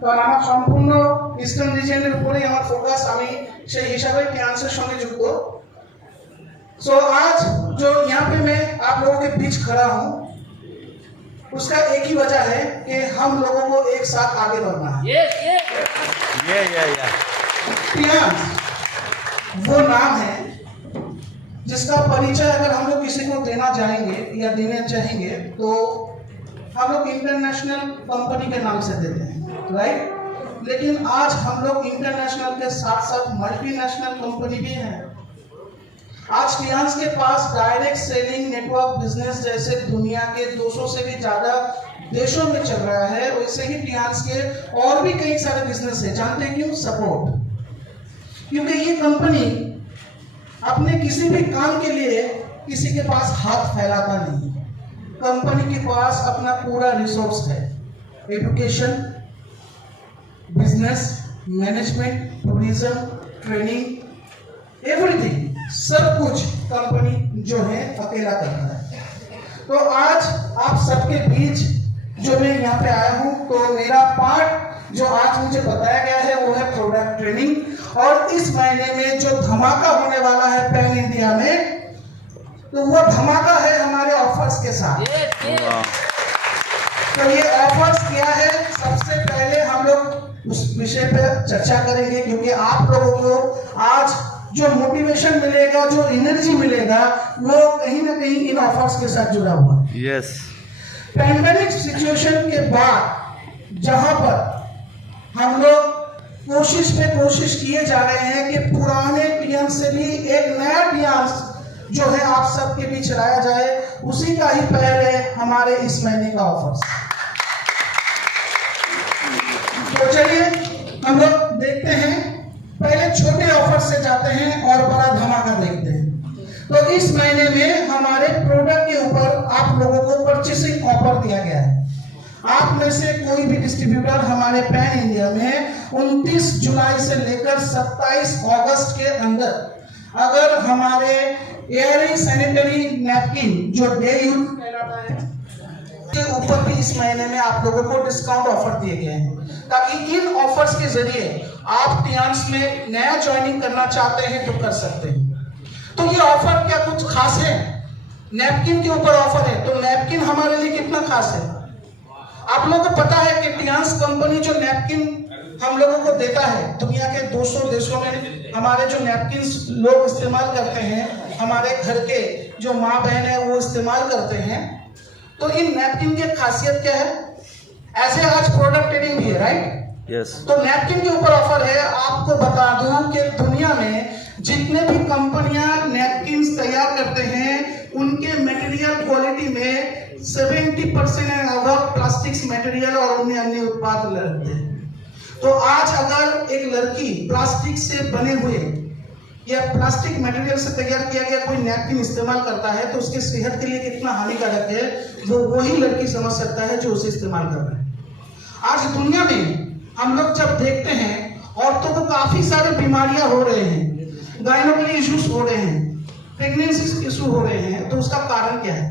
কারণ আমার সম্পূর্ণ ইস্টার্ন রিজিয়নের উপরেই আমার ফোকাস, আমি সেই হিসাবে টিয়ান্সের সঙ্গে যুক্ত। सो आज जो यहाँ पे मैं आप लोगों के बीच खड़ा हूँ, उसका एक ही वजह है कि हम लोगों को एक साथ आगे बढ़ना है। टियान्स वो नाम है जिसका परिचय अगर हम लोग किसी को देना चाहेंगे या देना चाहेंगे तो हम लोग इंटरनेशनल कंपनी के नाम से देते हैं, राइट। लेकिन आज हम लोग इंटरनेशनल के साथ साथ मल्टीनेशनल कंपनी भी हैं। आज टियान्स के पास डायरेक्ट सेलिंग नेटवर्क बिजनेस जैसे दुनिया के 200 से भी ज्यादा देशों में चल रहा है। वैसे ही टियान्स के और भी कई सारे बिजनेस है। जानते हैं क्यों? सपोर्ट। क्योंकि ये कंपनी अपने किसी भी काम के लिए किसी के पास हाथ फैलाता नहीं। कंपनी के पास अपना पूरा रिसोर्स है, education, business, management, tourism, training, everything, सब कुछ कंपनी जो है अकेला कर रहा है। तो आज आप सबके बीच जो मैं यहाँ पे आया हूँ, तो मेरा पार्ट जो आज मुझे बताया गया है वो है प्रोडक्ट ट्रेनिंग। और इस महीने में जो धमाका होने वाला है पैन इंडिया में, तो वो धमाका है हमारे ऑफर्स के साथ। तो ये ऑफर्स क्या है, सबसे पहले हम लोग उस विषय पे चर्चा करेंगे, क्योंकि आप लोगों को आज जो मोटिवेशन मिलेगा, जो एनर्जी मिलेगा, वो कहीं ना कहीं इन ऑफर्स के साथ जुड़ा हुआ है। यस। पैंडेमिक सिचुएशन के बाद जहां पर हम लोग कोशिश किए जा रहे हैं कि पुराने टियान्स से भी एक नया टियान्स जो है आप सबके बीच लाया जाए, उसी का ही पहले हमारे इस महीने का ऑफर्स। तो चलिए हम लोग देखते हैं, पहले छोटे ऑफर से जाते हैं और बड़ा धमाका देखते हैं। तो इस महीने में हमारे प्रोडक्ट के ऊपर आप लोगों को परचेसिंग ऑफर दिया गया है। आप में से कोई भी डिस्ट्रीब्यूटर हमारे पैन इंडिया में 29 जुलाई से लेकर 27 अगस्त के अंदर अगर हमारे एयरिंग सैनिटरी नैपकिन जो डे यूज कहलाता है के ऊपर भी इस महीने में आप लोगों को डिस्काउंट ऑफर दिए गए हैं, ताकि इन ऑफर्स के जरिए आप टियान्स में नया ज्वाइनिंग करना चाहते हैं तो कर सकते हैं। तो ये ऑफर क्या कुछ खास है? नैपकिन के ऊपर ऑफर है, तो नैपकिन हमारे लिए कितना खास है? आप लोगों को पता है कि टियान्स कंपनी जो नैपकिन हम लोगों को देता है, दुनिया के 200 देशों में हमारे जो नैपकिन लोग इस्तेमाल करते हैं, हमारे घर के जो माँ बहन है वो इस्तेमाल करते हैं। तो इन नैपकिन की खासियत क्या है? ऐसे आज प्रोडक्ट ट्रेनिंग भी है, राइट। यस। तो नैपकिन के ऊपर ऑफर है। आपको बता दूं कि दुनिया में जितने भी कंपनियां नैपकिन तैयार करते हैं, उनके मटेरियल क्वालिटी में 70% अगर प्लास्टिक्स मटेरियल और उन्हें अन्य उत्पाद लगते हैं। तो आज अगर एक लड़की प्लास्टिक से बने हुए या प्लास्टिक मटेरियल से तैयार किया गया कोई नैपकिन इस्तेमाल करता है, तो उसके सेहत के लिए कितना हानिकारक है वो वही लड़की समझ सकता है जो उसे इस्तेमाल कर रहा है। आज दुनिया में हम लोग जब देखते हैं, औरतों को काफी सारे बीमारियां हो रहे हैं, गायनोकॉलजी इश्यूज हो रहे हैं, प्रेगनेंसी इशू हो रहे हैं, तो उसका कारण क्या है?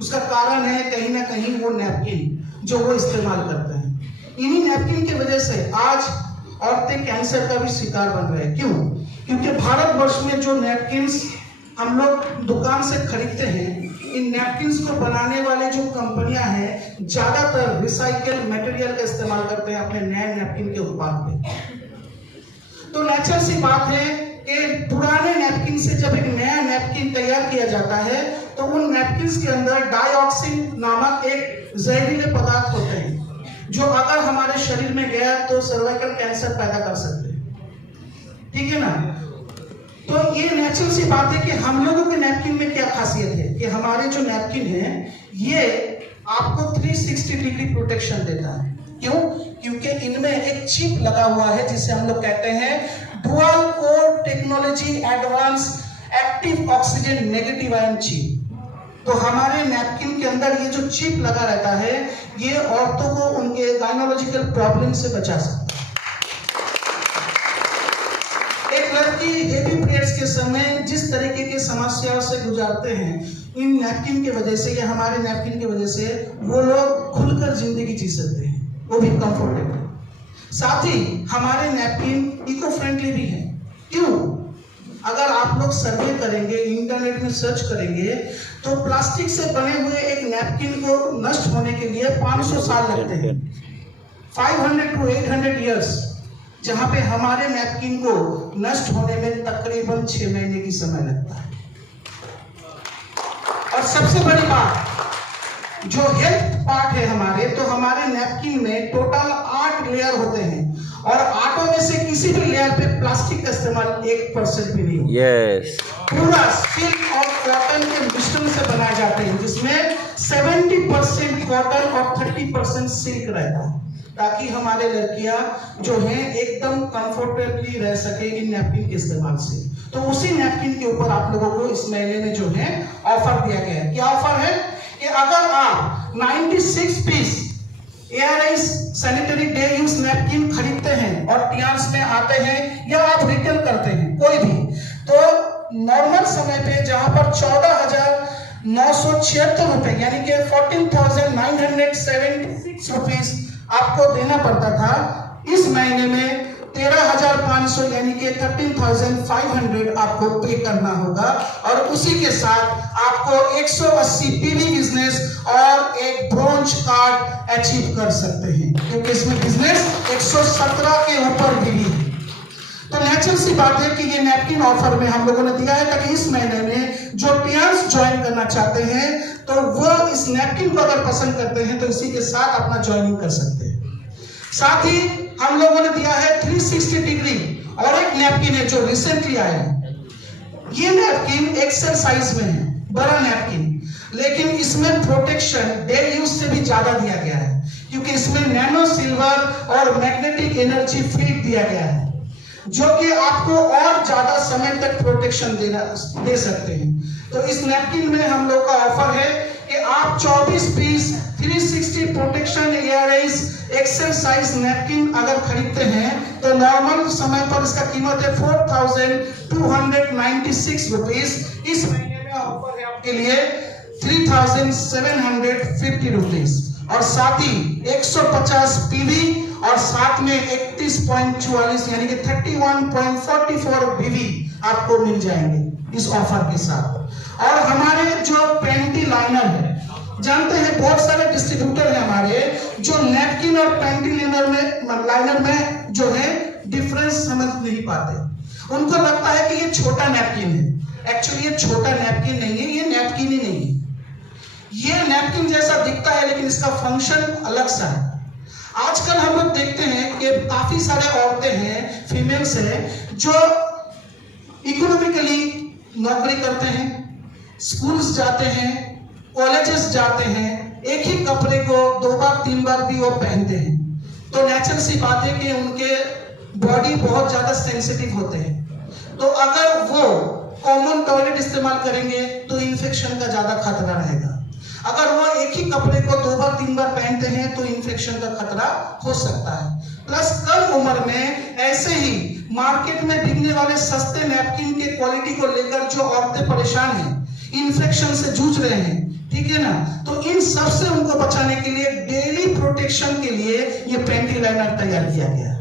उसका कारण है कहीं ना कहीं वो नैपकिन जो वो इस्तेमाल करते हैं। इन्हीं नैपकिन की वजह से आज औरतें कैंसर का भी शिकार बन रहे हैं। क्यों? क्योंकि भारतवर्ष में जो नैपकिन हम लोग दुकान से खरीदते हैं, इन नैपकिन्स को बनाने वाले जो कंपनियां हैं ज्यादातर रिसाइकल मटेरियल का इस्तेमाल करते हैं अपने नए नैपकिन के उत्पाद में। तो नेचुरल सी बात है कि पुराने नैपकिन से जब एक नया नैपकिन तैयार किया जाता है, तो उन नैपकिन्स के अंदर डाइऑक्सिन नामक एक जहरीले पदार्थ होते हैं, जो अगर हमारे शरीर में गया तो सर्वाइकल कैंसर पैदा कर सकते हैं। ठीक है ना? तो ये नेचुरल सी बात है कि हम लोगों के नैपकिन में क्या खासियत है कि हमारे जो नैपकिन है ये आपको 360 डिग्री प्रोटेक्शन देता है। क्यों? क्योंकि इनमें एक चिप लगा हुआ है जिसे हम लोग कहते हैं dual core technology advance active oxygen negative ion chip. तो हमारे नैपकिन के अंदर ये जो चिप लगा रहता है, ये औरतों को उनके गायनोलॉजिकल प्रॉब्लम से बचा सकता है। एक लड़की हेवी पीरियड्स के समय जिस तरीके की समस्याओं से गुजारते हैं, इन नैपकिन की वजह से या हमारे नैपकिन की वजह से वो लोग खुलकर जिंदगी जी सकते हैं, वो भी कंफर्टेबल। साथ ही हमारे नैपकिन इको फ्रेंडली भी हैं। क्यों? अगर आप लोग सर्वे करेंगे, इंटरनेट में सर्च करेंगे, तो प्लास्टिक से बने हुए एक नैपकिन को नष्ट होने के लिए 500 साल लगते हैं, 500 to 800 years, जहां पे हमारे नैपकिन को नष्ट होने में तकरीबन 6 महीने की समय लगता है। और सबसे बड़ी बात, जो हेल्थ पार्ट है हमारे, तो हमारे नैपकिन में टोटल 8 लेयर होते हैं और 8 में से किसी भी लेयर पे प्लास्टिक का इस्तेमाल 1% भी नहीं होता। यस। पूरा सिल्क और कॉटन के मिश्रण से बनाए जाते हैं, जिसमें 70% कॉटन और 30% सिल्क रहता है, ताकि हमारे लड़कियां जो हैं एकदम कंफर्टेबली रह सके इन नैपकिन के इस्तेमाल से। तो उसी नैपकिन के ऊपर आप लोगों को इस महीने में जो है ऑफर दिया गया है। क्या ऑफर है कि अगर आप 96 piece ARI's sanitary day use napkin खरीदते हैं और टियार्स में आते हैं या आप रिटेल करते हैं कोई भी, तो नॉर्मल समय पे जहां पर 14,976 रुपए यानी कि 14,976 रुपीज आपको देना पड़ता था, इस महीने में 13,500 यानी कि 13,500 आपको पे करना होगा। और उसी के साथ आपको 180 पीवी बिजनेस और एक ब्रॉन्ज कार्ड अचीव कर सकते हैं, क्योंकि इसमें बिजनेस 117 के ऊपर भी है। तो नेचुरल सी बात है कि ये नैपकिन ऑफर में हम लोगों ने दिया है, ताकि इस महीने में जो टीयर्स ज्वाइन करना चाहते हैं तो वो इस नैपकिन को अगर पसंद करते हैं तो इसी के साथ अपना ज्वाइनिंग कर सकते हैं। साथ ही हम लोगों ने दिया है 360 डिग्री और एक नैपकिन है जो रिसेंटली आया है। ये नैपकिन एक्सेल साइज में है, बड़ा नैपकिन, लेकिन इसमें प्रोटेक्शन डे यूज से भी ज्यादा दिया गया है, क्योंकि इसमें नैनो सिल्वर और मैग्नेटिक एनर्जी फील्ड दिया गया है, जो कि आपको और ज्यादा समय तक प्रोटेक्शन दे सकते हैं। तो इस नैपकिन में हम लोग का ऑफर है कि आप 24 piece 360 protection ARI's XL size napkin अगर खरीदते हैं तो नॉर्मल समय पर इसका कीमत है 4,296 रुपीज। इस महीने में ऑफर है आपके लिए 3,750 रुपीज, और साथ ही 150 पीवी और साथ में 31.44 यानी कि 31.44 पीवी आपको मिल जाएंगे इस ऑफर के साथ। और हमारे जो पैंटी लाइनर है, जानते हैं बहुत सारे डिस्ट्रीब्यूटर हैं हमारे जो नैपकिन और पैंटी लाइनर में जो है डिफरेंस समझ नहीं पाते। उनको लगता है कि ये छोटा नैपकिन है, एक्चुअली ये छोटा नैपकिन नहीं है, ये नैपकिन ही नहीं है। ये नैपकिन जैसा दिखता है लेकिन इसका फंक्शन अलग सा है। आजकल हम लोग देखते हैं कि काफी सारे औरतें हैं, फीमेल्स हैं, जो इकोनॉमिकली नौकरी करते हैं, स्कूल्स जाते हैं, कॉलेजेस जाते हैं, एक ही कपड़े को 2 बार 3 बार भी वो पहनते हैं। तो नेचुरल सी बात है कि उनके बॉडी बहुत ज्यादा सेंसिटिव होते हैं। तो अगर वो कॉमन टॉयलेट इस्तेमाल करेंगे तो इन्फेक्शन का ज्यादा खतरा रहेगा। अगर वो एक ही कपड़े को 2 बार 3 बार पहनते हैं तो इन्फेक्शन का खतरा हो सकता है। प्लस कम उम्र में ऐसे ही मार्केट में बिकने वाले सस्ते नैपकिन के क्वालिटी को लेकर जो औरतें परेशान हैं, इन्फेक्शन से जूझ रहे हैं, ठीक है ना, तो इन सब से उनको बचाने के लिए डेली प्रोटेक्शन के लिए ये पैंटी लाइनर तैयार किया गया है।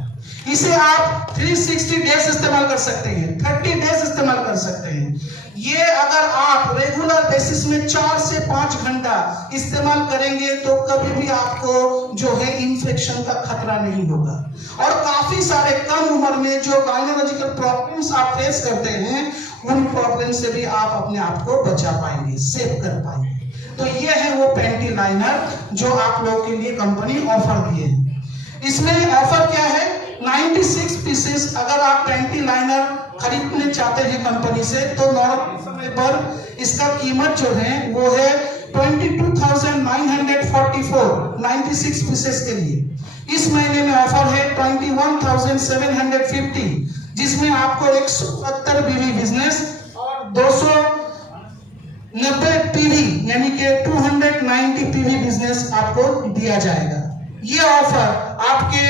इसे आप 360 डेज इस्तेमाल कर सकते हैं, 30 डेज इस्तेमाल कर सकते हैं। ये अगर आप रेगुलर बेसिस में 4 से 5 घंटा इस्तेमाल करेंगे तो कभी भी आपको जो है इन्फेक्शन का खतरा नहीं होगा। और काफी सारे कम उम्र में जो गायनोलॉजिकल प्रॉब्लम्स आप फेस करते हैं, उन प्रॉब्लम से भी आप अपने आप को बचा पाएंगे, सेव कर पाएंगे। तो ये है वो पैंटी लाइनर जो आप लोग के लिए कंपनी ऑफर दिए है। इसमें ऑफर क्या है? 96 पीसेस अगर आप पैंटी लाइनर खरीदने चाहते हैं कंपनी से तो नॉर्मल समय पर इसका कीमत जो है वो है 22,944 96 पीसेस के लिए। इस महीने में ऑफर है 21,750, जिसमें आपको 170 पीवी बिजनेस और 290 पीवी यानी कि 290 पीवी बिजनेस आपको दिया जाएगा। ये ऑफर आपके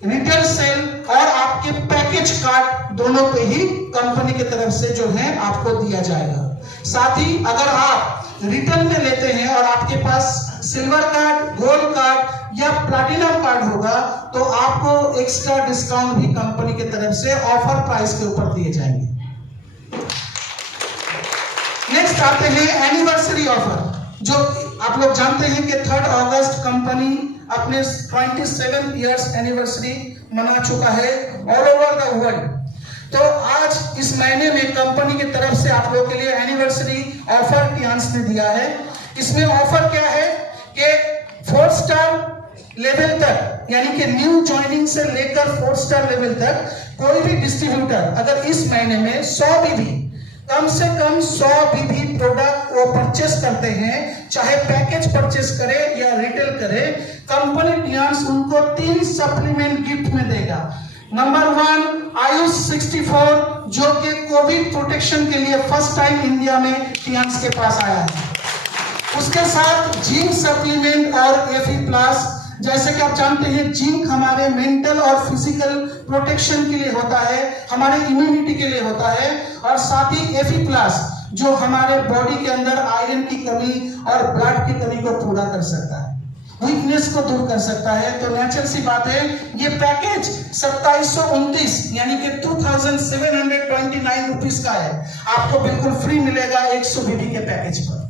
रिटेल सेल और आपके पैकेज कार्ड दोनों पे ही कंपनी की तरफ से जो है आपको दिया जाएगा। साथ ही अगर आप रिटेल में लेते हैं और आपके पास सिल्वर कार्ड, गोल्ड कार्ड या प्लैटिनम कार्ड होगा तो आपको एक्स्ट्रा डिस्काउंट भी कंपनी की तरफ से ऑफर प्राइस के ऊपर दिए जाएंगे। नेक्स्ट आते हैं एनिवर्सरी ऑफर, जो आप लोग जानते हैं कि 3 अगस्त कंपनी अपने 27 इयर्स एनिवर्सरी मना चुका है ऑल ओवर द वर्ल्ड। तो आज इस महीने में कंपनी की तरफ से आप लोगों के लिए एनिवर्सरी ऑफर टियांस ने दिया है। इसमें ऑफर क्या है कि 4 स्टार लेवल तक, यानी कि न्यू ज्वाइनिंग से लेकर 4 स्टार लेवल तक कोई भी डिस्ट्रीब्यूटर अगर इस महीने में 100 बीबी, कम से कम 100 बीबी प्रोडक्ट वो परचेस करते हैं, चाहे पैकेज परचेस करे या रिटेल करे, कंपनी टियांस उनको 3 सप्लीमेंट गिफ्ट में देगा। नंबर 1 आयुष 64, जो कि कोविड प्रोटेक्शन के लिए फर्स्ट टाइम इंडिया में टियांस के पास आया है। उसके साथ जिंक सप्लीमेंट और एफी प्लस, जैसे कि आप जानते हैं जिंक हमारे मेंटल और फिजिकल प्रोटेक्शन के लिए होता है, हमारे इम्यूनिटी के लिए होता है, और साथ ही एफी प्लस जो हमारे बॉडी के अंदर आयरन की कमी और ब्लड की कमी को पूरा कर सकता है, वीकनेस को दूर कर सकता है। तो नेचुरल सी बात है, ये पैकेज 2729 यानी कि 2729 रुपीस का है, आपको बिल्कुल फ्री मिलेगा 100 बीबी के पैकेज पर।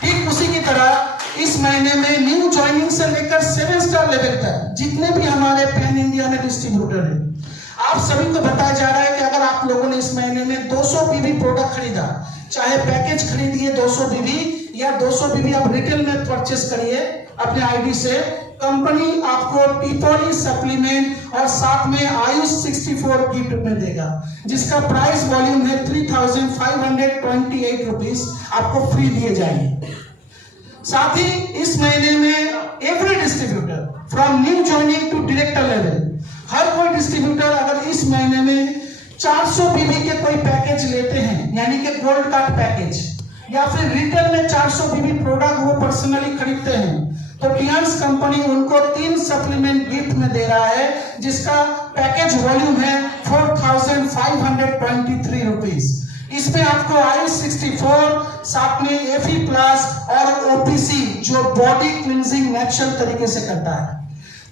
ठीक उसी की तरह इस महीने में न्यू ज्वाइनिंग से लेकर 7 स्टार लेवल तक जितने भी हमारे पैन इंडिया में डिस्ट्रीब्यूटर हैं, आप सभी को बताया जा रहा है कि अगर आप लोगों ने इस महीने में 200 बीबी प्रोडक्ट खरीदा, चाहे पैकेज खरीदिए 200 बीबी या 200 बीबी आप रिटेल में परचेस करिए अपने आईडी से, कंपनी आपको टीपॉली सप्लीमेंट और साथ में आयुष 64 गिफ्ट में देगा, जिसका प्राइस वॉल्यूम है 3528 रुपीस, आपको फ्री दिए जाएंगे। साथ ही इस महीने में every distributor from new joining to director level, हर कोई डिस्ट्रीब्यूटर अगर इस महीने में 400 बीबी के कोई पैकेज लेते हैं, यानी कि गोल्ड कार्ड पैकेज, या फिर रिटेल में 400 बीबी प्रोडक्ट वो पर्सनली खरीदते हैं, तो टियांस कंपनी उनको 3 सप्लीमेंट गिफ्ट में दे रहा है, जिसका पैकेज वॉल्यूम है 4523 रुपीस। इसमें आपको आयुष 64, साथ में एफी प्लस और ओपीसी जो बॉडी क्लींजिंग नेचुरल तरीके से करता है,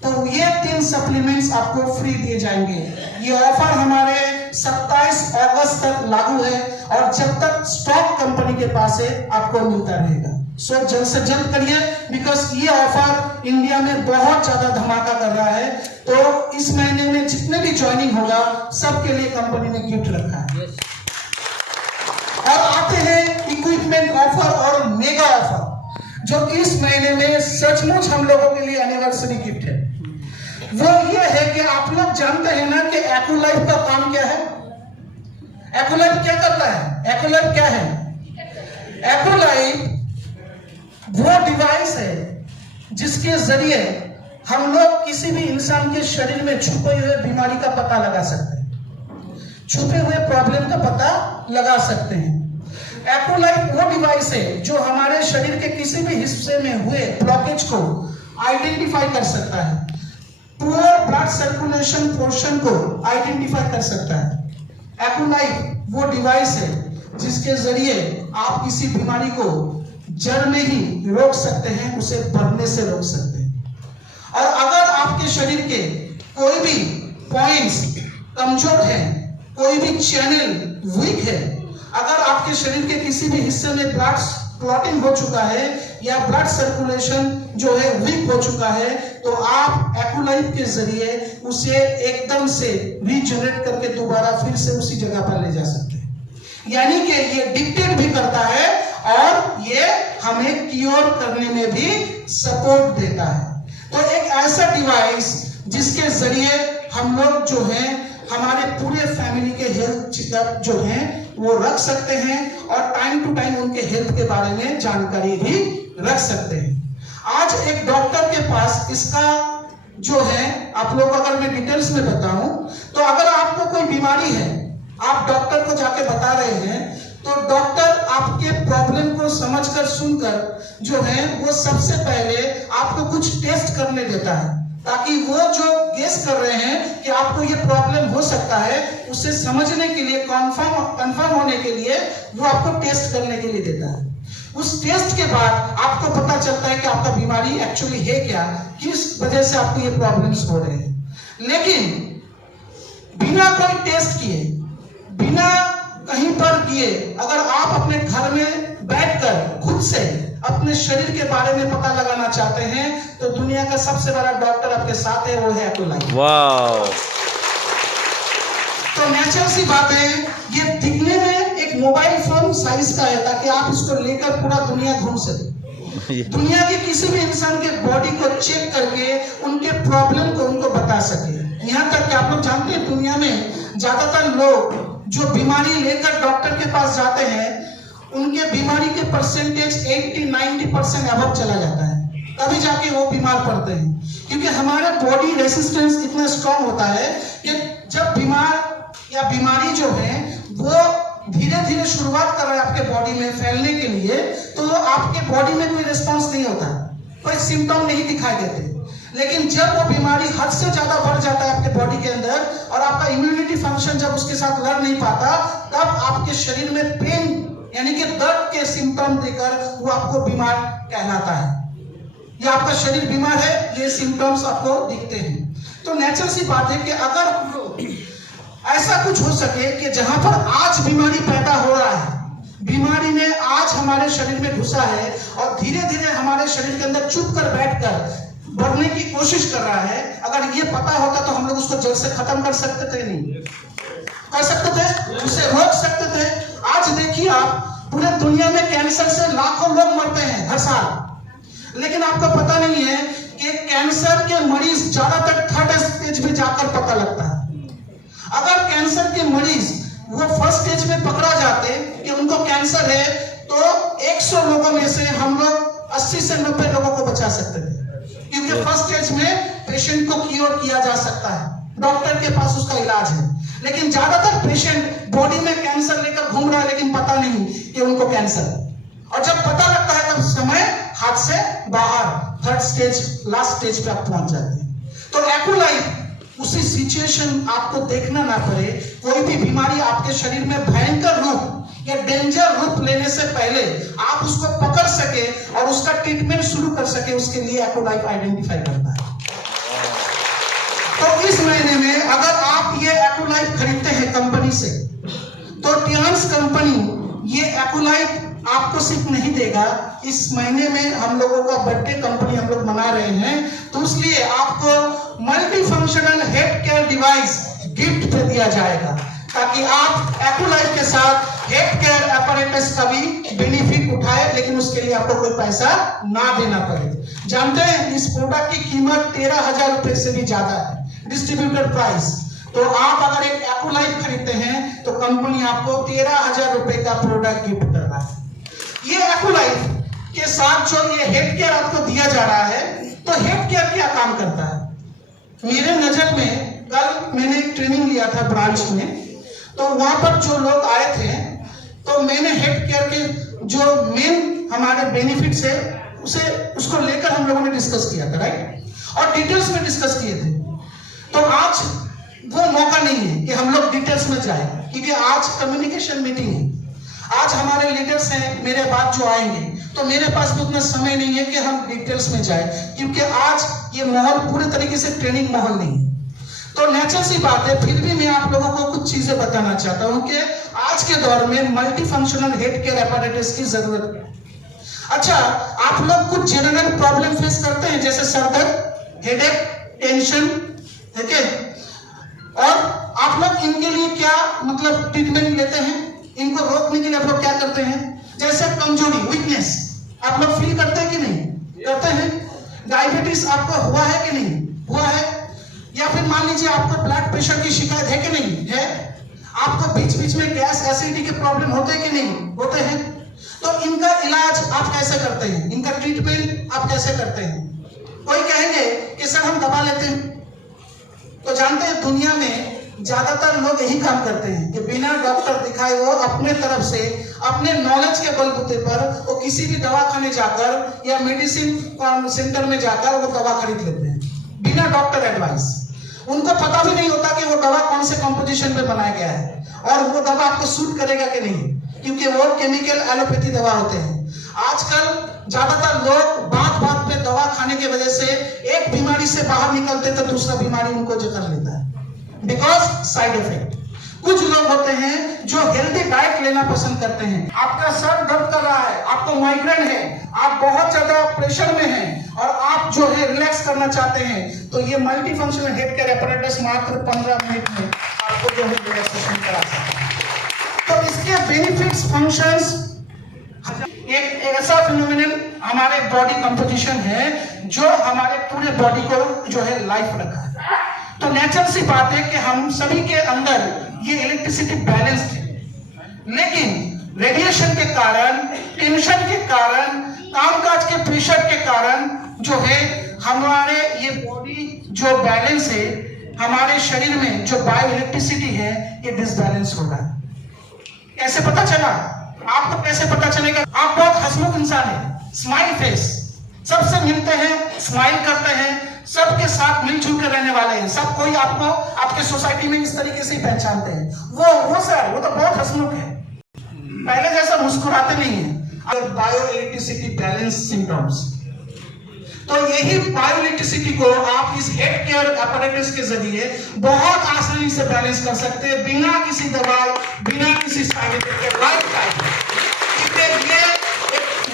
तो ये 3 सप्लीमेंट्स आपको फ्री दिए जाएंगे। ये ऑफर हमारे 27 अगस्त तक लागू है और जब तक स्टॉक कंपनी के पास है आपको मिलता रहेगा। सो जल्द से जल्द करिए, बिकॉज ये ऑफर इंडिया में बहुत ज्यादा धमाका कर रहा है। तो इस महीने में जितने भी ज्वाइनिंग होगा सबके लिए कंपनी ने गिफ्ट रखा है। और आते हैं इक्विपमेंट ऑफर और मेगा ऑफर, जो इस महीने में सचमुच हम लोगों के लिए एनिवर्सरी गिफ्ट है। वो ये है कि आप लोग जानते हैं ना कि एक्यूलाइफ का काम क्या है। एक्यूलाइफ क्या करता है? एक्यूलाइफ क्या है? एक्यूलाइफ वो डिवाइस है जिसके जरिए हम लोग किसी भी इंसान के शरीर में छुपे हुए बीमारी का पता लगा सकते हैं, छुपे हुए प्रॉब्लम का पता लगा सकते हैं। एक्यूलाइफ वो डिवाइस है जो हमारे शरीर के किसी भी हिस्से में हुए ब्लॉकेज को आइडेंटिफाई कर सकता है, पुअर ब्लड सर्कुलेशन पोर्शन को आइडेंटिफाई कर सकता है। एक्यूलाइफ वो डिवाइस है जिसके जरिए आप किसी बीमारी को जड़ में ही रोक सकते हैं, उसे बढ़ने से रोक सकते हैं। और अगर आपके शरीर के कोई भी पॉइंट्स कमजोर है, कोई भी चैनल वीक है, अगर आपके शरीर के किसी भी हिस्से में ब्लड क्लॉटिंग हो चुका है या ब्लड सर्कुलेशन जो है वीक हो चुका है, तो आप एक्यूलाइफ के जरिए उसे एकदम से रीजनरेट करके दोबारा फिर से उसी जगह पर ले जा सकते हैं। यानी कि ये डिक्टेट भी करता है और ये हमें क्योर करने में भी सपोर्ट देता है। तो एक ऐसा डिवाइस जिसके जरिए हम लोग जो है हमारे पूरे फैमिली के हेल्थ चेकअप जो है वो रख सकते हैं और टाइम टू टाइम उनके हेल्थ के बारे में जानकारी भी रख सकते हैं। आज एक डॉक्टर के पास इसका जो है, आप लोग अगर मैं डिटेल्स में बताऊं, तो अगर आपको कोई बीमारी है, आप डॉक्टर को जाके बता रहे हैं, तो डॉक्टर आपके प्रॉब्लम को समझकर सुनकर जो है वो सबसे पहले आपको कुछ टेस्ट करने देता है, ताकि वो जो गेस कर रहे हैं कि आपको ये प्रॉब्लम हो सकता है, उसे समझने के लिए कंफर्म होने के लिए वो आपको टेस्ट करने के लिए देता है। उस टेस्ट के बाद आपको पता चलता है कि आपका बीमारी एक्चुअली है क्या, किस वजह से आपको ये प्रॉब्लम्स हो रहे हैं। लेकिन बिना कोई टेस्ट किए, बिना कहीं पर किए, अगर आप अपने घर में बैठकर खुद से अपने शरीर के बारे में पता लगाना चाहते हैं तो दुनिया का सबसे बड़ा डॉक्टर आपके साथ है, वो है एक्यूलाइफ। वाओ। तो नेचुरल सी बात है, ये दिखने में एक मोबाइल फोन साइज का है ताकि आप इसको लेकर पूरा दुनिया घूम सके, दुनिया के किसी भी इंसान के बॉडी को चेक करके उनके प्रॉब्लम को उनको बता सके। यहाँ तक कि आप लोग जानते हैं दुनिया में ज्यादातर लोग जो बीमारी लेकर डॉक्टर के पास जाते हैं उनके बीमारी के परसेंटेज 80-90% अबव चला जाता है, तभी जाके वो बीमार पड़ते हैं। क्योंकि हमारा बॉडी रेसिस्टेंस इतना स्ट्रांग होता है कि जब बीमार या बीमारी जो है वो धीरे धीरे शुरुआत कर रहा है आपके बॉडी में फैलने के लिए, तो आपके बॉडी में कोई रिस्पॉन्स नहीं होता, कोई सिम्टम नहीं दिखाई देते। लेकिन जब वो बीमारी हद से ज्यादा बढ़ जाता है आपके बॉडी के अंदर और आपका इम्यूनिटी फंक्शन जब उसके साथ लड़ नहीं पाता, तब आपके शरीर में पेन यानी कि दर्द के सिम्टम देकर वो आपको बीमार कहलाता है। ये आपका शरीर बीमार है, ये सिम्टम्स आपको दिखते हैं। तो नेचुरल सी बात है कि अगर ऐसा कुछ हो सके कि जहां पर आज बीमारी पैदा हो रहा है, बीमारी ने आज हमारे शरीर में घुसा है और धीरे धीरे हमारे शरीर के अंदर चुप कर बैठकर बढ़ने की कोशिश कर रहा है, अगर ये पता होता तो हम लोग उसको जड़ से खत्म कर सकते थे, नहीं कर सकते थे, उसे रोक सकते थे। आज देखिए आप पूरे दुनिया में कैंसर से लाखों लोग मरते हैं हर साल, लेकिन आपको पता नहीं है कि कैंसर के मरीज ज्यादातर थर्ड स्टेज में जाकर पता लगता है। अगर कैंसर के मरीज वो फर्स्ट स्टेज में पकड़ा जाते कि उनको कैंसर है, तो 100 लोगों में से हम लोग 80 से 90 लोगों को बचा सकते थे, क्योंकि फर्स्ट स्टेज में पेशेंट को क्योर किया जा सकता है, डॉक्टर के पास उसका इलाज है। लेकिन ज्यादातर पेशेंट बॉडी में कैंसर लेकर घूम रहा है लेकिन पता नहीं कि उनको कैंसर है, और जब पता लगता है तब समय हाथ से बाहर, थर्ड स्टेज, लास्ट स्टेज पे आप पहुंच जाते हैं। तो एक्यूलाइफ उसी सिचुएशन आपको देखना ना पड़े, कोई भी बीमारी आपके शरीर में भयंकर रूप या डेंजर रूप लेने से पहले आप उसको पकड़ सके और उसका ट्रीटमेंट शुरू कर सके, उसके लिए एक्यूलाइफ आइडेंटिफाई करता है। तो इस महीने में अगर आप ये एक्यूलाइफ खरीदते हैं कंपनी से, तो टियान्स कंपनी ये एक्यूलाइफ आपको सिर्फ नहीं देगा, इस महीने में हम लोगों का बर्थडे कंपनी हम लोग मना रहे हैं, तो इसलिए आपको multi functional head care device gift पे दिया जाएगा, ताकि आप एक्यूलाइफ के साथ हेड केयर एपरेटस का भी बेनिफिट उठाए, लेकिन उसके लिए आपको कोई पैसा ना देना पड़े। जानते हैं इस प्रोडक्ट की कीमत 13,000 रुपए से भी ज्यादा है, डिस्ट्रीब्यूटर प्राइस। तो आप अगर एक एक्यूलाइफ खरीदते हैं तो कंपनी आपको 13,000 रुपए का प्रोडक्ट गिफ्ट कर रहा है। ये एक्यूलाइफ के साथ जो ये हेड केयर आपको दिया जा रहा है, तो हेड केयर क्या काम करता है? मेरे नजर में कल मैंने ट्रेनिंग लिया था ब्रांच में, तो वहां पर जो लोग आए थे, तो मैंने हेड केयर के जो मेन हमारे बेनिफिट्स है उसको लेकर हम लोगों ने डिस्कस किया था, राइट, और डिटेल्स में डिस्कस किए थे। तो आज वो मौका नहीं है कि हम लोग डिटेल्स में जाए, क्योंकि आज कम्युनिकेशन मीटिंग है, आज हमारे लीडर्स हैं मेरे बाद जो आएंगे, तो मेरे पास भी उतना समय नहीं है कि हम डिटेल्स में जाए, क्योंकि आज ये माहौल पूरे तरीके से ट्रेनिंग माहौल नहीं है। तो नेचुरल सी बात है, फिर भी मैं आप लोगों को कुछ चीजें बताना चाहता हूं कि आज के दौर में multi functional head care apparatus की जरूरत है। अच्छा, आप लोग कुछ जनरल प्रॉब्लम फेस करते हैं, जैसे सर दर्द, हेडेक, टेंशन, ठीक है, और आप लोग इनके लिए क्या मतलब ट्रीटमेंट लेते हैं? इनको रोकने के लिए आप लोग क्या करते हैं? जैसे कमजोरी, वीकनेस आप लोग फील करते हैं कि नहीं करते हैं? डायबिटीज आपको हुआ है कि नहीं हुआ है? या फिर मान लीजिए आपको ब्लड प्रेशर की शिकायत है कि नहीं है? आपको बीच बीच में गैस एसिडिटी के प्रॉब्लम होते हैं कि नहीं होते हैं? तो इनका इलाज आप कैसे करते हैं? इनका ट्रीटमेंट आप कैसे करते हैं? कोई कहेंगे कि सर हम दवा लेते हैं। तो जानते हैं दुनिया में ज्यादातर लोग यही काम करते हैं कि बिना डॉक्टर दिखाए वो अपने तरफ से अपने नॉलेज के बलबूते पर वो किसी भी दवाखाने जाकर या मेडिसिन सेंटर में जाकर वो दवा खरीद लेते हैं बिना डॉक्टर एडवाइस। उनको पता भी नहीं होता कि वो दवा कौन से कॉम्पोजिशन पे बनाया गया है और वो दवा आपको सूट करेगा कि नहीं, क्योंकि वो केमिकल एलोपैथी दवा होते हैं। आजकल ज्यादातर लोग बात बात पे दवा खाने की वजह से एक बीमारी से बाहर निकलते तो दूसरा बीमारी उनको जकड़ लेता है, बिकॉज साइड इफेक्ट। कुछ लोग होते हैं जो हेल्दी डाइट लेना पसंद करते हैं। आपका सर दर्द कर रहा है, आपको माइग्रेन है, आप बहुत ज्यादा प्रेशर में हैं और आप जो है रिलैक्स करना चाहते हैं, तो ये multi functional head care apparatus मात्र 15 मिनट में आपको जो है रिलैक्सेशन करा सकता है। तो इसके बेनिफिट्स, फंक्शंस, एक ऐसा फिनोमिनल हमारे बॉडी कंपोजिशन है जो हमारे पूरे बॉडी को जो है लाइफ रखा है। तो नेचुरल सी बात है कि हम सभी के अंदर ये इलेक्ट्रिसिटी बैलेंस्ड है, लेकिन रेडिएशन के कारण, टेंशन के कारण, कामकाज के प्रेशर के कारण जो है हमारे ये बॉडी जो बैलेंस है, हमारे शरीर में जो बायो इलेक्ट्रिसिटी है, ये डिसबैलेंस हो रहा है। कैसे पता चला? आपको कैसे पता चलेगा? आप बहुत हंसमुख इंसान है, स्माइल फेस, सबसे मिलते हैं, स्माइल करते हैं, सबके साथ मिलजुल कर रहने वाले हैं, सब कोई आपको आपके सोसाइटी में इस तरीके से ही पहचानते हैं। वो सर वो तो बहुत हंसमुख है, पहले जैसा मुस्कुराते नहीं है। अगर बायो इलेक्ट्रिसिटी बैलेंस सिम्टम्स, तो यही बायो इलेक्ट्रिसिटी को आप इस हेड केयर apparatus के जरिए बहुत आसानी से बैलेंस कर सकते हैं, बिना किसी दवाई, बिना किसी साइड इफेक्ट के। लाइफ टाइम ये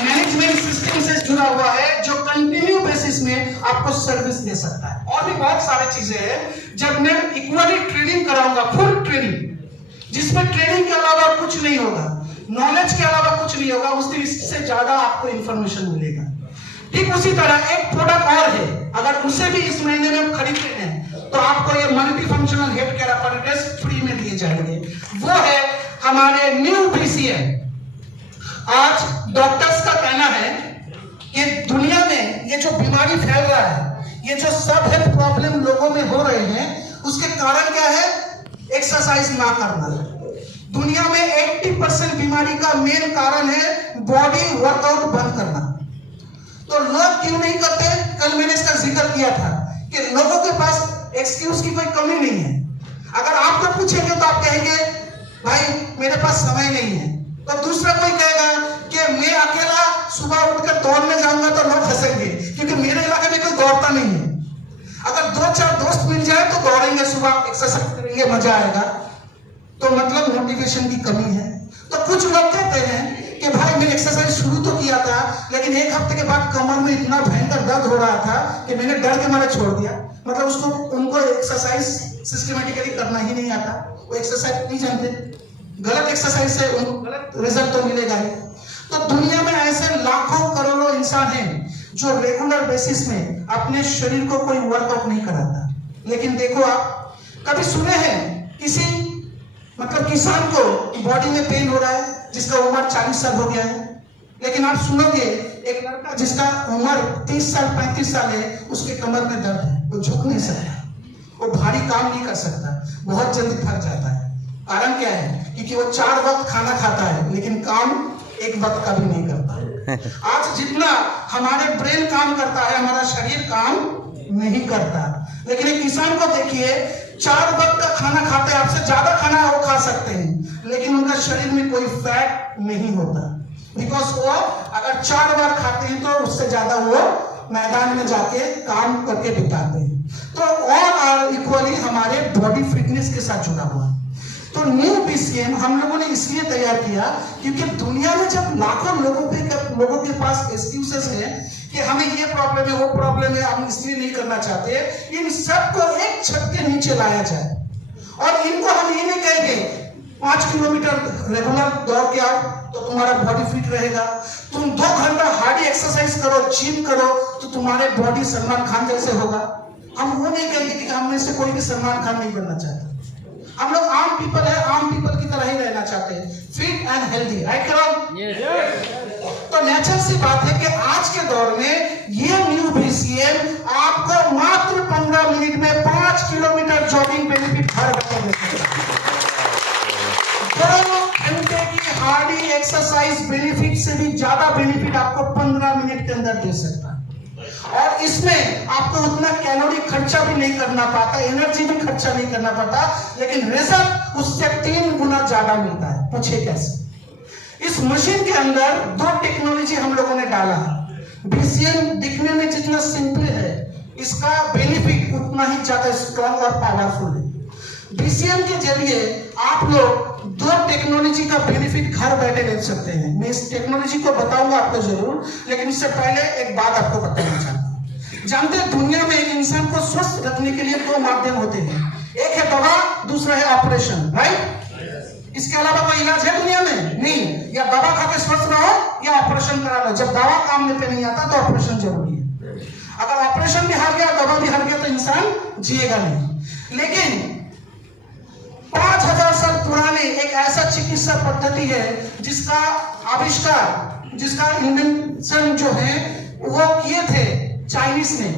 मैनेजमेंट सिस्टम से जुड़ा हुआ है जो कंटिन्यू बेसिस में आपको सर्विस दे सकता है। और भी बहुत सारी चीजें हैं। जब मैं इक्वली ट्रेनिंग कराऊंगा, फुल ट्रेनिंग, जिसमें ट्रेनिंग के अलावा कुछ नहीं होगा, नॉलेज के अलावा कुछ नहीं होगा, उस दिन इससे ज्यादा आपको इंफॉर्मेशन मिलेगा। ठीक उसी तरह एक प्रोडक्ट और है, अगर उसे भी इस महीने में आप खरीदते हैं तो आपको ये multi functional head care apparatus free में दिए जाएंगे। वो है हमारे न्यू BCM। आज डॉक्टर्स का कहना है कि दुनिया में ये जो बीमारी फैल रहा है, ये जो सब हेल्थ प्रॉब्लम लोगों में हो रहे हैं, उसके कारण क्या है? एक्सरसाइज ना करना। दुनिया में 80% बीमारी का मेन कारण है बॉडी वर्कआउट बंद करना। तो लोग क्यों नहीं करते? कल मैंने इसका जिक्र किया था कि लोगों के पास एक्सक्यूज की कोई कमी नहीं है। अगर आपको पूछेंगे तो आप कहेंगे भाई मेरे पास समय नहीं है, तो दूसरा कोई कहेगा कि मैं अकेला सुबह उठकर दौड़ने जाऊंगा तो लोग हंसेंगे क्योंकि मेरे इलाके में कोई दौड़ता नहीं है। अगर 2-4 दोस्त मिल जाए तो दौड़ेंगे, सुबह एक्सरसाइज करेंगे, मजा आएगा। तो मतलब मोटिवेशन की कमी है। तो कुछ लोग कहते हैं कि भाई मैं एक्सरसाइज शुरू तो किया था, लेकिन एक हफ्ते के बाद कमर में इतना भयंकर दर्द हो रहा था कि मैंने डर के मारे छोड़ दिया। मतलब उनको एक्सरसाइज सिस्टमेटिकली करना ही नहीं आता, वो एक्सरसाइज नहीं जानते। गलत एक्सरसाइज से उनको गलत रिजल्ट तो मिलेगा ही। तो दुनिया में ऐसे लाखों करोड़ों इंसान हैं जो रेगुलर बेसिस में अपने शरीर को कोई वर्कआउट नहीं कराता। लेकिन देखो, आप कभी सुने हैं किसी मतलब किसान को बॉडी में पेन हो रहा है जिसका उम्र 40 साल हो गया है? लेकिन आप सुनोगे एक लड़का जिसका उम्र 30 साल 35 साल है, उसके कमर में दर्द है, वो झुक नहीं सकता, वो भारी काम नहीं कर सकता, बहुत जल्दी थक जाता है। कारण क्या है? क्योंकि वो 4 वक्त खाना खाता है लेकिन काम एक वक्त का भी नहीं करता। आज जितना हमारे ब्रेन काम करता है, हमारा शरीर काम नहीं करता। लेकिन एक किसान को देखिए, 4 वक्त का खाना खाते हैं, आपसे ज्यादा खाना वो खा सकते हैं, लेकिन उनका शरीर में कोई फैट नहीं होता, बिकॉज वो अगर 4 बार खाते हैं तो उससे ज्यादा वो मैदान में जाके काम करके बिताते हैं। तो ऑल इक्वली हमारे बॉडी फिटनेस के साथ जुड़ा हुआ है। तो न्यू BCM हम लोगों ने इसलिए तैयार किया क्योंकि दुनिया में जब लाखों लोगों के पास एक्सक्यूजेस है कि हमें ये प्रॉब्लम है, वो प्रॉब्लम है, हम इसलिए नहीं करना चाहते, इन सबको एक छत के नीचे लाया जाए। और इनको हम ये नहीं कहेंगे 5 किलोमीटर रेगुलर दौड़ के आओ तो तुम्हारा बॉडी फिट रहेगा, तुम 2 घंटा हार्ड एक्सरसाइज करो, जिम करो तो तुम्हारे बॉडी सलमान खान जैसे होगा। हम वो नहीं कहेंगे कि हम में से कोई भी सलमान खान नहीं बनना चाहता। हम लोग आम पीपल है, आम पीपल की तरह ही रहना चाहते हैं, फिट एंड हेल्दी, राइट करो। तो नेचुरल सी बात है कि आज के दौर में ये न्यू BCM आपको मात्र 15 मिनट में 5 किलोमीटर जॉगिंग बेनिफिट हर बच्चे दे सकता है। 2 घंटे की हार्डी एक्सरसाइज बेनिफिट से भी ज्यादा बेनिफिट आपको 15 मिनट के अंदर दे सकता है। और इसमें आपको उतना कैलोरी खर्चा भी नहीं करना पड़ता, एनर्जी भी खर्चा नहीं करना पड़ता, लेकिन रिजल्ट उससे 3 गुना ज्यादा मिलता है। पूछिए कैसे? इस मशीन के अंदर दो टेक्नोलॉजी हम लोगों ने डाला है। BCM दिखने में जितना सिंपल है, इसका बेनिफिट उतना ही ज्यादा स्ट्रॉन्ग और पावरफुल है। BCM के जरिए आप लोग दो टेक्नोलॉजी का बेनिफिट घर बैठे ले सकते हैं। मैं इस टेक्नोलॉजी को बताऊंगा आपको जरूर, लेकिन इससे पहले एक बात आपको बताना चाहता हूं। जानते हैं दुनिया में एक इंसान को स्वस्थ रखने के लिए दो माध्यम होते हैं, एक है दवा, दूसरा है ऑपरेशन, राइट? इसके अलावा कोई इलाज है दुनिया में? नहीं। या दवा खा के स्वस्थ रहो या ऑपरेशन करा लो। जब दवा काम में पे नहीं आता तो ऑपरेशन जरूरी है। अगर ऑपरेशन भी हार गया, दवा भी हार गया तो इंसान जिएगा नहीं। लेकिन 5000 साल पुराने एक ऐसा चिकित्सा पद्धति है जिसका आविष्कार, जिसका इन्वेंशन जो है वो किए थे चाइनीज ने,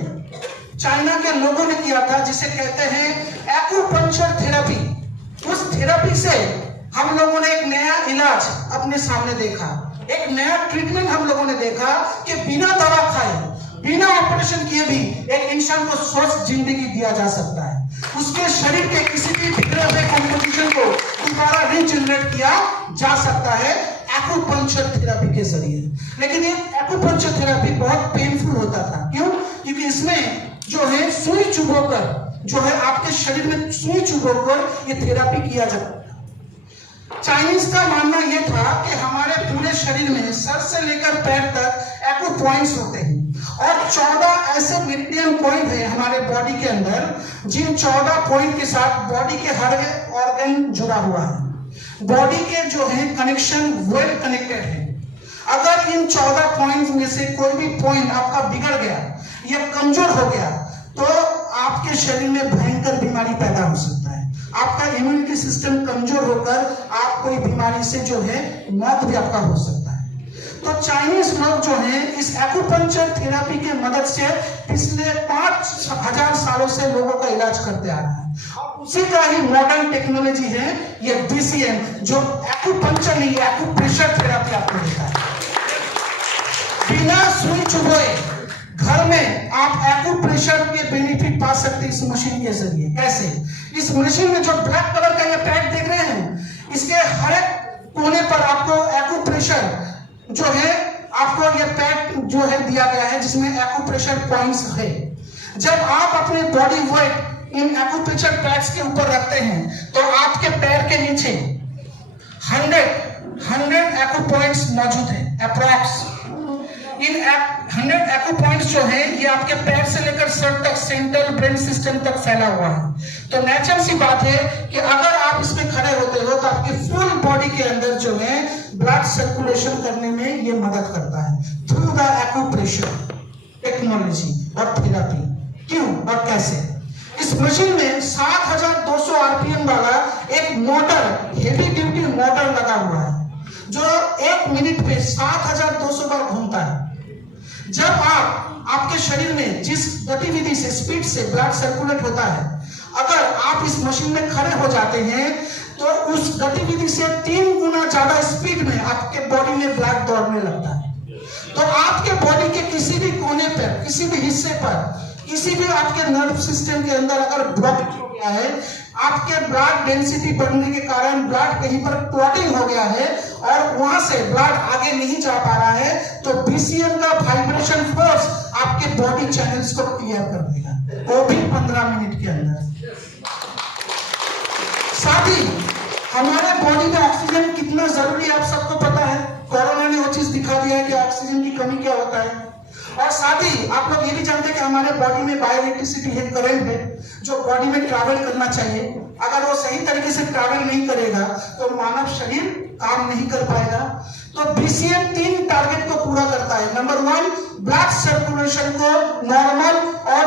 चाइना के लोगों ने किया था, जिसे कहते हैं एक्यूपंक्चर थेरेपी। उस थेरेपी से हम लोगों ने एक नया इलाज अपने सामने देखा, एक नया ट्रीटमेंट हम लोगों ने देखा कि बिना दवा खाए, बिना ऑपरेशन किए भी एक इंसान को स्वस्थ जिंदगी दिया जा सकता है। उसके शरीर के किसी भी बिगड़े हुए कंपोजिशन को दोबारा रीजनरेट किया जा सकता है एक्यूपंक्चर थेरेपी के जरिए। लेकिन ये एक्यूपंक्चर थेरेपी बहुत पेनफुल होता था। क्यों? क्योंकि इसमें जो है सुई चुभोकर, जो है आपके शरीर में सुई चुभोकर ये थेरेपी किया जाता है। चाइनीज का मानना यह था कि हमारे पूरे शरीर में सर से लेकर पैर तक एक्यू पॉइंट्स होते हैं और 14 ऐसे मेरिडियन पॉइंट है हमारे बॉडी के अंदर, जिन 14 पॉइंट के साथ बॉडी के हर ऑर्गन जुड़ा हुआ है। बॉडी के जो है कनेक्शन वेल कनेक्टेड है। अगर इन 14 पॉइंट्स में से कोई भी पॉइंट आपका बिगड़ गया या कमजोर हो गया तो आपके शरीर में भयंकर बीमारी पैदा हो सकता है। आपका इम्यूनिटी सिस्टम कमजोर होकर आप कोई बीमारी से जो है मौत भी आपका हो सकता है। तो चाइनीज लोग जो हैं इस एक्यूपंक्चर थेरेपी के मदद से पिछले 5000 सालों से लोगों का इलाज करते आ रहा है। उसी का ही मॉडर्न टेक्नोलॉजी है ये BCM, जो एक्यूपंक्चर नहीं, एक्यूप्रेशर थेरेपी आपको देता है। बिना सुई चुभोए घर में आप एक्यूप्रेशर के बेनिफिट पा सकते हैं इस मशीन के जरिए। कैसे? इस मशीन में जो ब्लैक कलर का ये पैड देख रहे हैं, इसके हर एक कोने पर आपको एक्यूप्रेशर जो है, आपको ये पैड जो है दिया गया है जिसमें एक्यूप्रेशर पॉइंट्स है। जब आप अपने बॉडी वेट इन एक्यूप्रेशर पैड्स के ऊपर रखते हैं तो आपके पैर के नीचे 100 एक्यू पॉइंट्स मौजूद है अप्रॉक्स। इन 100 एक्यू पॉइंट्स जो है ये आपके पैर से लेकर सर तक, सेंट्रल ब्रेन सिस्टम तक फैला हुआ है। तो नेचुरल सी बात है कि अगर आप इसमें खड़े होते हो तो आपकी फुल बॉडी के अंदर जो है ब्लड सर्कुलेशन करने में ये मदद करता है थ्रू द एक्यूप्रेशर टेक्नोलॉजी और थेरेपी। क्यों और कैसे? इस मशीन में 7200 RPM वाला एक मोटर, हेवी ड्यूटी मोटर लगा हुआ है जो 1 मिनट में 7200 बार घूमता है। जब आपके शरीर में जिस गतिविधि से, स्पीड से ब्लड सर्कुलेट होता है, अगर आप इस मशीन में खड़े हो जाते हैं तो उस गतिविधि से 3 गुना ज्यादा स्पीड में आपके बॉडी में ब्लड दौड़ने लगता है। तो आपके बॉडी के किसी भी कोने पर, किसी भी हिस्से पर, किसी भी आपके नर्व सिस्टम के अंदर अगर ब्लॉकेज हो गया है, आपके ब्लड डेंसिटी बढ़ने के कारण ब्लड कहीं पर क्लॉटिंग हो गया है और वहां से ब्लड आगे नहीं जा पा रहा है, तो BCM का वाइब्रेशन फोर्स आपके बॉडी चैनल्स को क्लियर कर देगा, वो भी 15 मिनट के अंदर। साथ ही हमारे बॉडी में ऑक्सीजन कितना जरूरी है आप सबको पता है। कोरोना ने वो चीज दिखा दिया है कि ऑक्सीजन की कमी क्या होता है। और साथ ही आप लोग ये भी जानते हैं कि हमारे बॉडी में बायोइलेक्ट्रिसिटी है, करंट है, जो बॉडी में ट्रैवल करना चाहिए। अगर वो सही तरीके से ट्रैवल नहीं करेगा तो मानव शरीर काम नहीं कर पाएगा। तो BCM 3 टारगेट को पूरा करता है। नंबर 1, ब्लड सर्कुलेशन को नॉर्मल और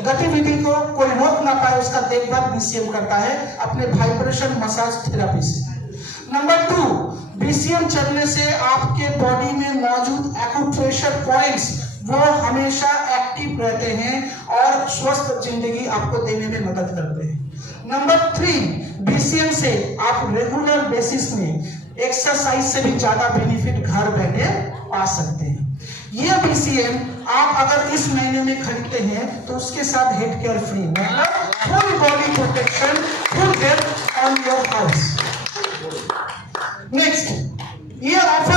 गतिविधि को कोई रोक ना पाए उसका देखभाल BCM करता है अपने वाइब्रेशन मसाज थेरेपी से। नंबर 2, BCM चलने से आपके बॉडी में मौजूद एक्यूप्रेशर पॉइंट्स वो हमेशा एक्टिव रहते हैं और स्वस्थ जिंदगी आपको देने में मदद करते हैं। नंबर 3, BCM से आप रेगुलर बेसिस में एक्सरसाइज से भी ज्यादा बेनिफिट घर बैठे पा सकते हैं। ये BCM आप अगर इस महीने में खरीदते हैं तो उसके साथ हेड केयर फ्री, मतलब full body protection, full health on your house. Next, ये ऑफर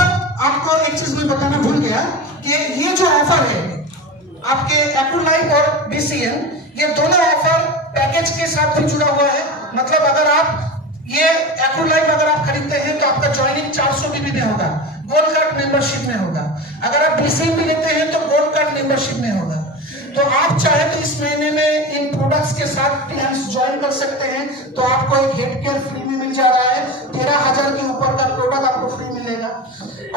आपके एक्यूलाइफ और BCM, ये दोनों ऑफर पैकेज के साथ भी जुड़ा हुआ है। मतलब अगर आप ये एक्यूलाइफ अगर आप खरीदते हैं तो आपका ज्वाइनिंग 400 बीबी में होगा, गोल्ड कार्ड मेंबरशिप में होगा। अगर आप BCM भी लेते हैं तो गोल्ड कार्ड मेंबरशिप में होगा। तो आप चाहे तो इस महीने में इन प्रोडक्ट्स के साथ प्लान्स ज्वाइन कर सकते हैं, तो आपको एक हेड केयर फ्री में मिल जा रहा है। 13,000 के ऊपर का प्रोडक्ट आपको फ्री मिलेगा।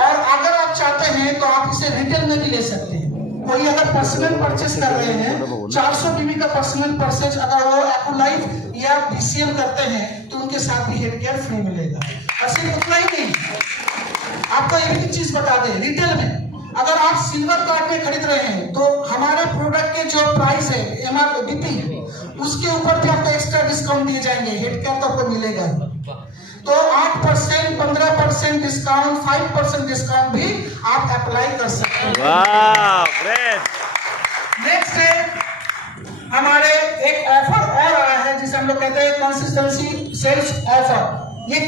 और अगर आप चाहते हैं तो आप इसे रिटेल में भी ले सकते हैं। कोई अगर पर्सनल परचेस कर रहे हैं, 400 बीबी का पर्सनल परचेज अगर वो एक्यूलाइफ या BCM करते हैं तो उनके साथ भी हेड केयर फ्री मिलेगा। और सिर्फ उतना ही नहीं, आपको एक भी चीज बता दें, रिटेल में अगर आप सिल्वर कार्ड में खरीद रहे हैं तो हमारे प्रोडक्ट के जो प्राइस है MRP उसके ऊपर भी आपको एक्स्ट्रा डिस्काउंट दिए जाएंगे, हेड केयर तो आपको मिलेगा। तो 8%, 15% डिस्काउंट, 5% डिस्काउंट भी आप अप्लाई कर सकते हैं। वाह, ग्रेट। नेक्स्ट है हमारे एक ऑफर और आया है जिसे हम लोग कहते हैं कंसिस्टेंसी सेल्स ऑफर। ये